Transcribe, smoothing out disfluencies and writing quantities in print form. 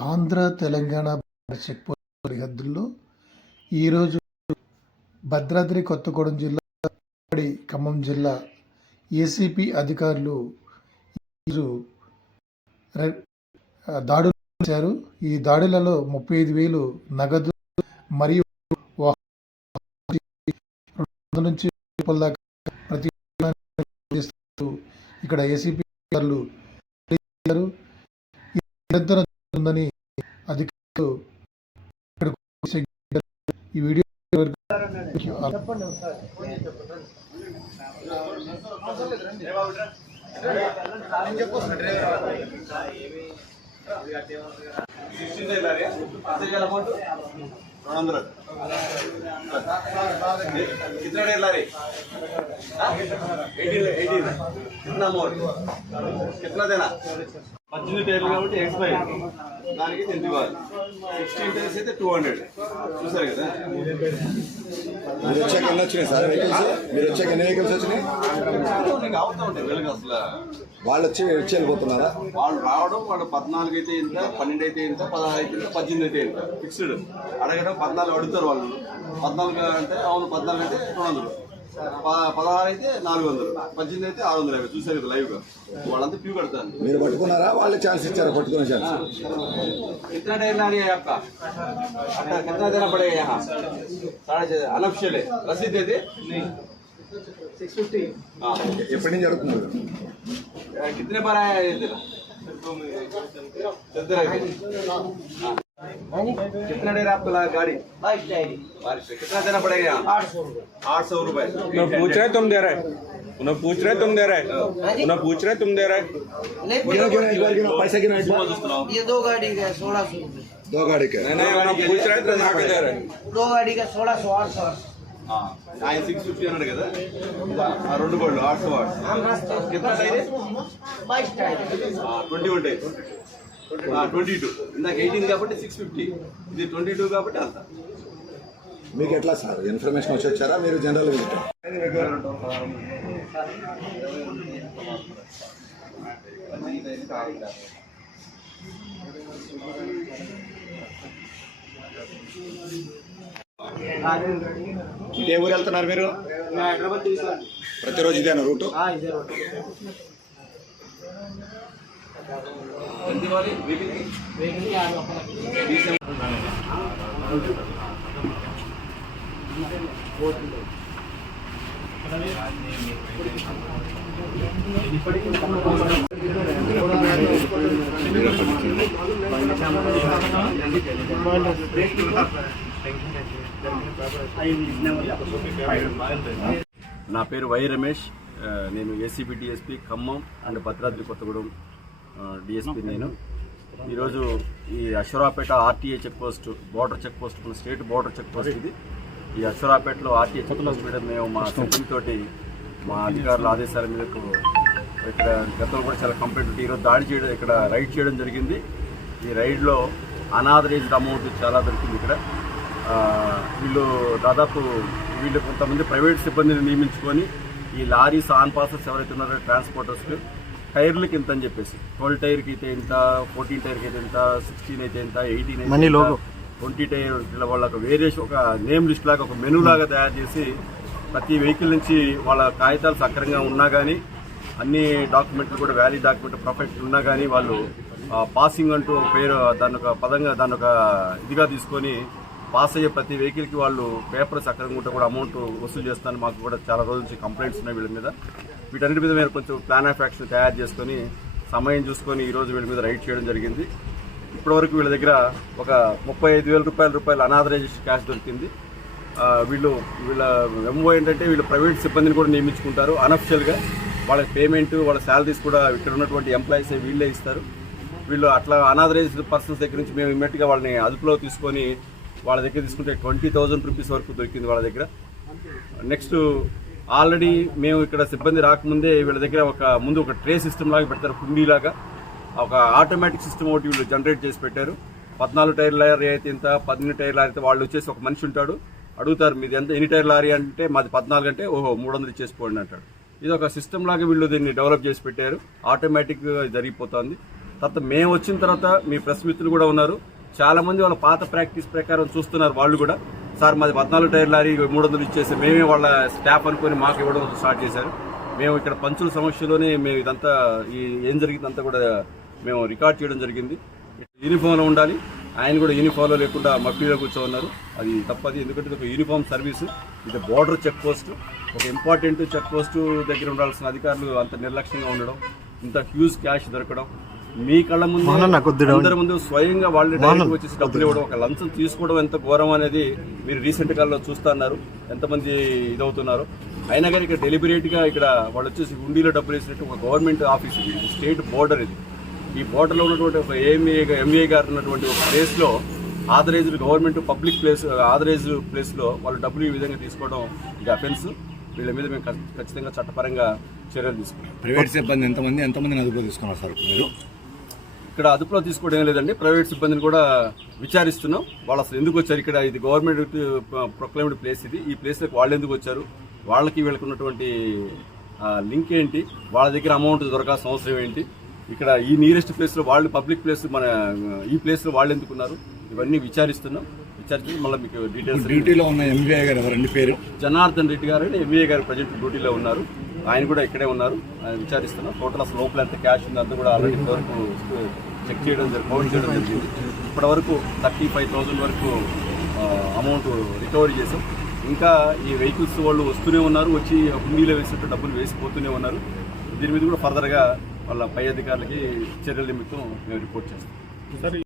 Andhra Telangana check post సరిహద్దుల్లో ఈరోజు భద్రాద్రి కొత్తగూడెం జిల్లా ఖమ్మం జిల్లా ఏసీపీ అధికారులు ఈరోజు దాడులు చేశారు. ఈ దాడులలో 35,000 నగదు మరియు నుంచి దాకా ప్రతి ఇక్కడ ఏసీపీ అధికారులు నిరంతరం ఉందని అధికారులు ఈ వీడియో कितना डेढ़ ला रहे? 18 कितना अमाउंट कितना देना? 18 టైర్లు కాబట్టి ఎక్స్పైర్ దానికి 10 ఇవ్వాలి. 16 టైర్స్ అయితే 200 చూసారు కదా. మీరు వచ్చాక ఎన్ని వచ్చినాయి సార్ వెహికల్స్? మీరు వచ్చాక ఎన్ని వెహికల్స్ వచ్చినాయి? అవుతా ఉంటాయి వెలుగు అసలు. వాళ్ళు వచ్చి వెళ్ళిపోతున్నారా? వాళ్ళు రావడం వాళ్ళు 14 అయితే ఇంత, 12 అయితే ఇంత, 16 అయితే ఇంత, 18 అయితే ఇంత ఫిక్స్డ్. అడగడం 14 అడుగుతారు వాళ్ళు. 14 అంటే అవును, 14 అంటే 200, 16 అయితే 400, 18 అయితే 650. చూసారు కదా లైవ్ గా. వాళ్ళంతా క్యూ కడతారు. మీరు పట్టుకున్నారా? వాళ్ళే ఛాన్స్ ఇచ్చారా పట్టుకునే ఛాన్స్? कितना टाइम ला रही है आपका? कितना देना पड़ेगा यहाँ? 6.5 अनऑफिशियल है. रसीद दे दे. नहीं 650. हाँ ఎప్పటి నుంచి అడుగుతున్నారు? कितने बार आया है इधर? कितना देर आपको लगा गाड़ी? 22 टायर. कितना देना पड़ेगा यहाँ? 800 रुपए. पूछ रहे तुम दे रहे? उन्हें पूछ रहे तुम दे रहे? उन्हें पूछ रहे तुम दे रहे? पैसा गिना ये 2 गाड़ी का 1600 रुपये. 2 गाड़ी के नहीं उन्हें पूछ रहे तुम आके दे रहे? 2 गाड़ी का 1600 800. ఆయన 650 అన్నాడు కదా, ఆ 2 గోల్డ్ 800 వాట్స్. कितना टायर है? 22 टायर. 21 टायर. 22. ఇందాక 18 కాబట్టి 650, ఇది 22 కాబట్టి అంత. మీకు ఎట్లా సార్ ఇన్ఫర్మేషన్ వచ్చి వచ్చారా? మీరు జనరల్ విజిట్? ఏ ఊరు వెళ్తున్నారు మీరు? హైదరాబాద్ ప్రతిరోజు ఇదేనా రూటు? నా పేరు వై రమేష్. నేను ACB DSP Khammam and Bhadradri Kothagudem DSP. నేను ఈరోజు ఈ Aswaraopeta RTA check post, border check post, మన స్టేట్ బోర్డర్ చెక్ పోస్ట్ ఇది. ఈ అశ్వరాపేటలో ఆర్టీఏ చెక్ పోస్ట్ మీద మేము మా సిబ్బంది తోటి మా అధికారుల ఆదేశాల మేరకు ఇక్కడ గతంలో కూడా చాలా కంప్లైంట్ ఉంటే ఈరోజు దాడి చేయడం, ఇక్కడ రైడ్ చేయడం జరిగింది. ఈ రైడ్లో అనాథరైజ్డ్ అమౌంట్ చాలా దొరికింది. ఇక్కడ వీళ్ళు కొంతమంది ప్రైవేట్ సిబ్బందిని నియమించుకొని ఈ లారీస్ ఆన్ పాసెస్ ఎవరైతే ఉన్నారో ట్రాన్స్పోర్టర్స్కి టైర్లకి ఇంత అని చెప్పేసి 12 టైర్కి అయితే ఇంత, 14 టైర్కి అయితే ఇంత, 16 అయితే ఇంత, 18 అయితే 20 టైర్, ఇలా వాళ్ళకి వేరియేషన్ ఒక నేమ్ లిస్ట్ లాగా ఒక మెనూ లాగా తయారు చేసి ప్రతి వెహికల్ నుంచి వాళ్ళ కాగితాలు సక్రమంగా ఉన్నా కానీ, అన్ని డాక్యుమెంట్లు కూడా వ్యాలిడ్ డాక్యుమెంట్ పర్ఫెక్ట్ ఉన్నా కానీ వాళ్ళు పాసింగ్ అంటూ పేరు దాని ఒక పదంగా దాని ఒక ఇదిగా తీసుకొని పాస్ అయ్యే ప్రతి వెహికల్కి వాళ్ళు పేపర్ సక్రమంగా ఉంటే కూడా అమౌంట్ వసూలు చేస్తాను. మాకు కూడా చాలా రోజుల నుంచి కంప్లైంట్స్ ఉన్నాయి వీళ్ళ మీద. వీటన్నిటి మీద మేము కొంచెం ప్లాన్ ఆఫ్ యాక్షన్ తయారు చేసుకొని సమయం చూసుకొని ఈరోజు వీళ్ళ మీద రైడ్ చేయడం జరిగింది. ఇప్పటివరకు వీళ్ళ దగ్గర ఒక 35,000 రూపాయలు అనాథరైజ్డ్ క్యాష్ దొరికింది. వీళ్ళ ఎంఓ ఏంటంటే వీళ్ళు ప్రైవేట్ సిబ్బందిని కూడా నియమించుకుంటారు అనఫిషియల్గా. వాళ్ళకి పేమెంట్, వాళ్ళ శాలరీస్ కూడా ఇక్కడ ఉన్నటువంటి ఎంప్లాయీస్ వీళ్ళే ఇస్తారు. వీళ్ళు అట్లా అనాథరైజ్డ్ పర్సన్స్ దగ్గర నుంచి మేము ఇమ్మీడియట్గా వాళ్ళని అదుపులో తీసుకొని వాళ్ళ దగ్గర తీసుకుంటే 20,000 రూపీస్ వరకు దొరికింది వాళ్ళ దగ్గర. నెక్స్ట్ ఆల్రెడీ మేము ఇక్కడ సిబ్బంది రాకముందే వీళ్ళ దగ్గర ముందు ఒక ట్రే సిస్టమ్ లాగా పెడతారు, కుండీలాగా ఒక ఆటోమేటిక్ సిస్టమ్ ఒకటి వీళ్ళు జనరేట్ చేసి పెట్టారు. 14 టైర్ లారీ అయితే ఇంత, 18 టైర్ లారీ అయితే వాళ్ళు వచ్చేసి ఒక మనిషి ఉంటాడు, అడుగుతారు మీది ఎంత, ఎన్ని టైర్ లారీ అంటే మాది 14 అంటే ఓహో 300 ఇచ్చేసిపోండి అంటాడు. ఇది ఒక సిస్టమ్ లాగా వీళ్ళు దీన్ని డెవలప్ చేసి పెట్టారు. ఆటోమేటిక్గా జరిగిపోతుంది. తర్వాత మేము వచ్చిన తర్వాత మీ ప్రెస్ మిత్రులు కూడా ఉన్నారు, చాలా మంది వాళ్ళ పాత ప్రాక్టీస్ ప్రకారం చూస్తున్నారు. వాళ్ళు కూడా సార్ మాది 14 టైర్ లారీ 300 ఇచ్చేసి మేమే వాళ్ళ స్టాఫ్ అనుకొని మాకు ఇవ్వడం స్టార్ట్ చేశారు. మేము ఇక్కడ పంచుల సమస్యలోనే మేము ఇదంతా ఏం జరిగిందంతా కూడా మేము రికార్డ్ చేయడం జరిగింది. యూనిఫామ్లో ఉండాలి, ఆయన కూడా యూనిఫామ్లో లేకుండా మఫ్టీలో కూర్చోన్నారు. అది తప్పది, ఎందుకంటే ఒక యూనిఫామ్ సర్వీసు, ఇది బోర్డర్ చెక్ పోస్ట్, ఒక ఇంపార్టెంట్ చెక్ పోస్ట్ దగ్గర ఉండాల్సిన అధికారులు అంత నిర్లక్ష్యంగా ఉండడం, ఇంత హ్యూజ్ క్యాష్ దొరకడం, మీ కళ్ళ ముందు అందరి ముందు స్వయంగా వాళ్ళే డైరెక్ట్ వచ్చేసి డబ్బులు ఇవ్వడం, ఒక లంచం తీసుకోవడం ఎంత ఘోరం అనేది మీరు రీసెంట్ కాలంలో చూస్తున్నారు, ఎంతమంది ఇదవుతున్నారు. అయినా కానీ ఇక్కడ డెలిబరేట్గా ఇక్కడ వాళ్ళు వచ్చేసి హుండీలో డబ్బులు వేసినట్టు ఒక గవర్నమెంట్ ఆఫీస్, ఇది స్టేట్ బోర్డర్, ఇది ఈ బోర్డర్లో ఉన్నటువంటి ఒక ఎంఏ గారు ఉన్నటువంటి ఒక ప్లేస్లో authorised government public place authorised ప్లేస్లో వాళ్ళు డబ్బులు ఈ విధంగా తీసుకోవడం ఇది అఫెన్స్. వీళ్ళ మీద మేము ఖచ్చితంగా చట్టపరంగా చర్యలు తీసుకుంటాం. ప్రైవేట్ సిబ్బంది ఎంతమందిని అదుపులో తీసుకున్నారు సార్ మీరు? ఇక్కడ అదుపులో తీసుకోవడం ఏం లేదండి, ప్రైవేట్ సిబ్బందిని కూడా విచారిస్తున్నాం. వాళ్ళు అసలు ఎందుకు వచ్చారు ఇక్కడ, ఇది గవర్నమెంట్ ప్రొక్లైమ్డ్ ప్లేస్, ఇది ఈ ప్లేస్లోకి వాళ్ళు ఎందుకు వచ్చారు, వాళ్ళకి వీళ్ళకి ఉన్నటువంటి లింక్ ఏంటి, వాళ్ళ దగ్గర అమౌంట్ దొరకాల్సిన అవసరం ఏంటి, ఇక్కడ ఈ నియరెస్ట్ ప్లేస్లో వాళ్ళు పబ్లిక్ ప్లేస్ మన ఈ ప్లేస్లో వాళ్ళు ఎందుకున్నారు, ఇవన్నీ విచారిస్తున్నాం. విచారించి మళ్ళీ మీకు డీటెయిల్స్. డ్యూటీలో ఉన్న ఎంబీఐ గారు ఎవరండి పేరు? జనార్దన్ రెడ్డి గారు అని ఎంబీఏ గారు ప్రజెంట్ డ్యూటీలో ఉన్నారు, ఆయన కూడా ఇక్కడే ఉన్నారు. ఆయన విచారిస్తున్నాం. టోటల్ అసలు లోపల ఎంత క్యాష్ ఉంది అంతా కూడా ఆల్రెడీ ఇంతవరకు చెక్ చేయడం కౌంట్ చేయడం జరిగింది. ఇప్పటి వరకు 35,000 వరకు అమౌంట్ రికవరీ చేసాం. ఇంకా ఈ వెహికల్స్ వాళ్ళు వస్తూనే ఉన్నారు, వచ్చి హుండీలో వేసినట్టు డబ్బులు వేసిపోతూనే ఉన్నారు. దీని మీద కూడా ఫర్దర్గా వాళ్ళ పై అధికారులకి చర్యల నిమిత్తం మేము రిపోర్ట్ చేస్తాం.